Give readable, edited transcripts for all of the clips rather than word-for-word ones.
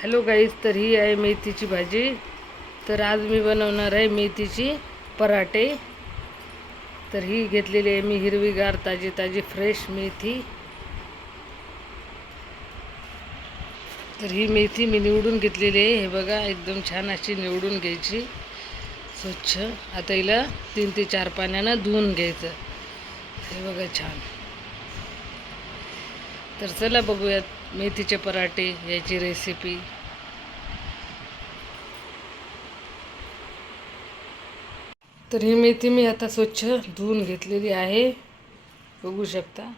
Hello guys, तर ही आहे मेथीची भाजी. तर आज मी बनवणार आहे मेथीची पराठे. तर ही घेतलेली आहे मी हिरवीगार ताजी ताजी फ्रेश मेथी. तर ही मेथी मी निवडून घेतलेली आहे. हे बघा, एकदम छान अशी निवडून घ्यायची स्वच्छ. आता हिला 3 ते 4 पाण्यानं धुवून घ्यायचं. हे बघा छान. तर चला बघूयात मेथीचे पराठे याची रेसिपी. तर ही मेथी मी आता स्वच्छ धुवून घेतलेली आहे, बघू शकता.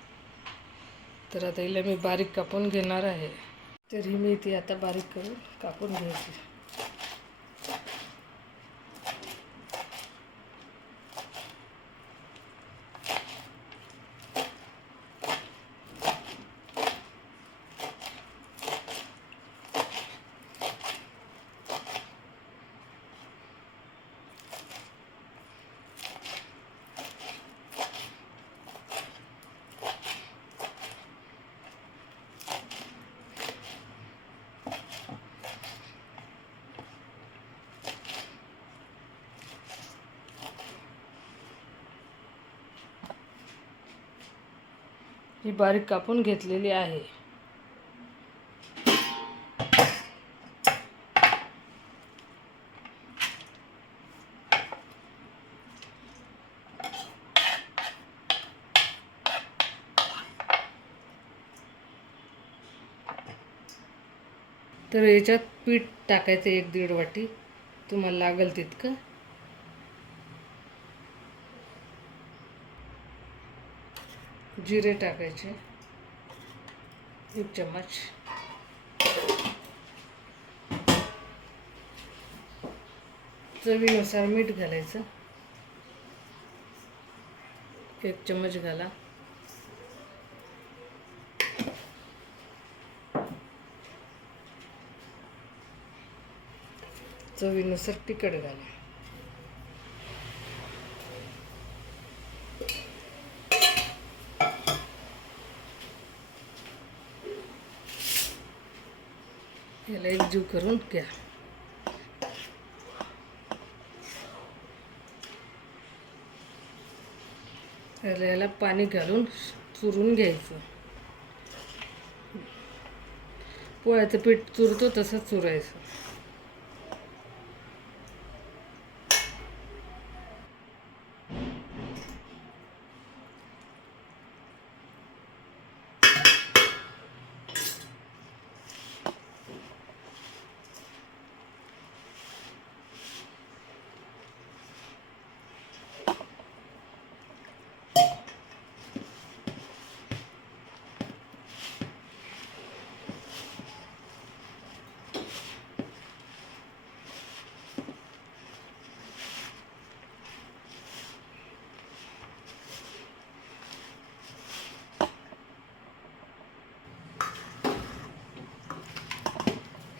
तर आता हिला मी बारीक कापून घेणार आहे. तर ही मेथी आता बारीक करून कापून घ्यायची. ही बारीक कापून घेतलेली आहे. तर याच्यात पीठ टाकायचं 1-1.5 वाटी, तुम्हाला लागेल तितकं. जिरे टाकायचे 1 चम्मच. चवीनुसार मीठ घालायचं, 1 चम्मच घाला. चवीनुसार तिखट घाला. याला एकजीव करून घ्या. याला पाणी घालून चुरून घ्यायचं. पोळ्याचं पीठ चुरतो तसंच चुरायचं.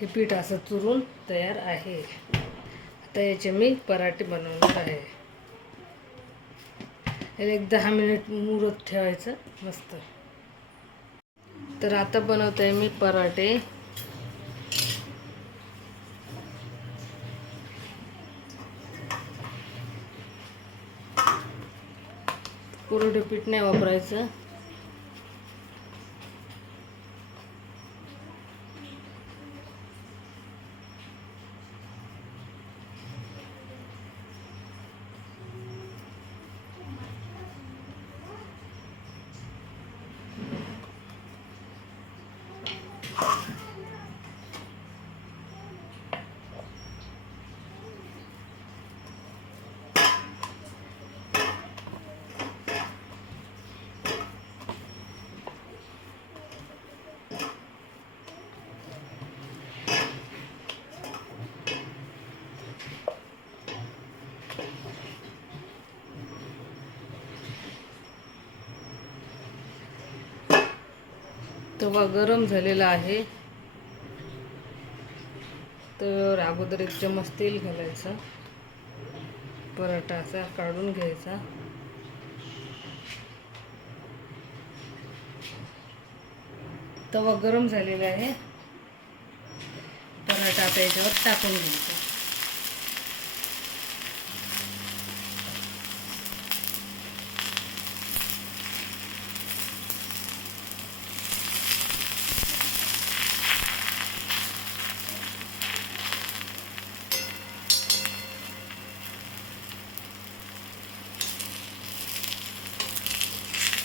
हे पीठ असं चुरून तयार आहे. आता याचे मी पराठे बनवणार आहे. याला 10 मिनिट मुरत ठेवायचं मस्त. तर आता बनवत आहे मी पराठे. कोरडे पीठ नाही वापरायचं. तवा गरम झालेला आहे. तर अगोदर 1 चम्मच तेल घालायचं. पराठा असा काढून घ्यायचा. तवा गरम झालेला आहे. पराठा आता याच्यावर टाकून घ्यायचा.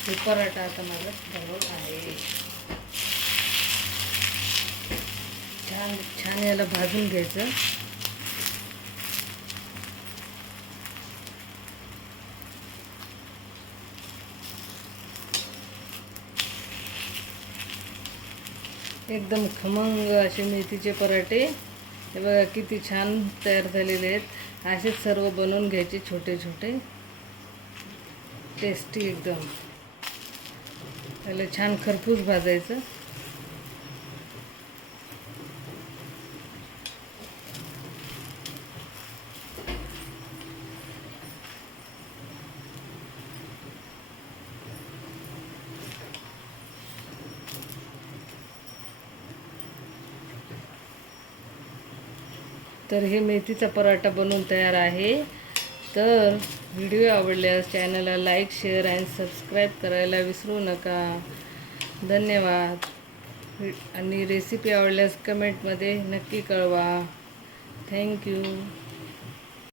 हे पराठा आता माझा बनवत आहे. छान छान याला भाजून घ्यायचं. एकदम खमंग असे मेथीचे पराठे हे बघा किती छान तयार झालेले आहेत. असेच सर्व बनवून घ्यायचे छोटे छोटे, टेस्टी एकदम. त्याला छान खरपूस भाजायचं. तर हे मेथीचा पराठा बनवून तयार आहे. तर व्हिडिओ आवडल्यास चॅनलला लाईक, शेअर आणि सबस्क्राईब करायला विसरू नका. धन्यवाद. आणि रेसिपी आवडल्यास कमेंटमध्ये नक्की कळवा. थँक्यू.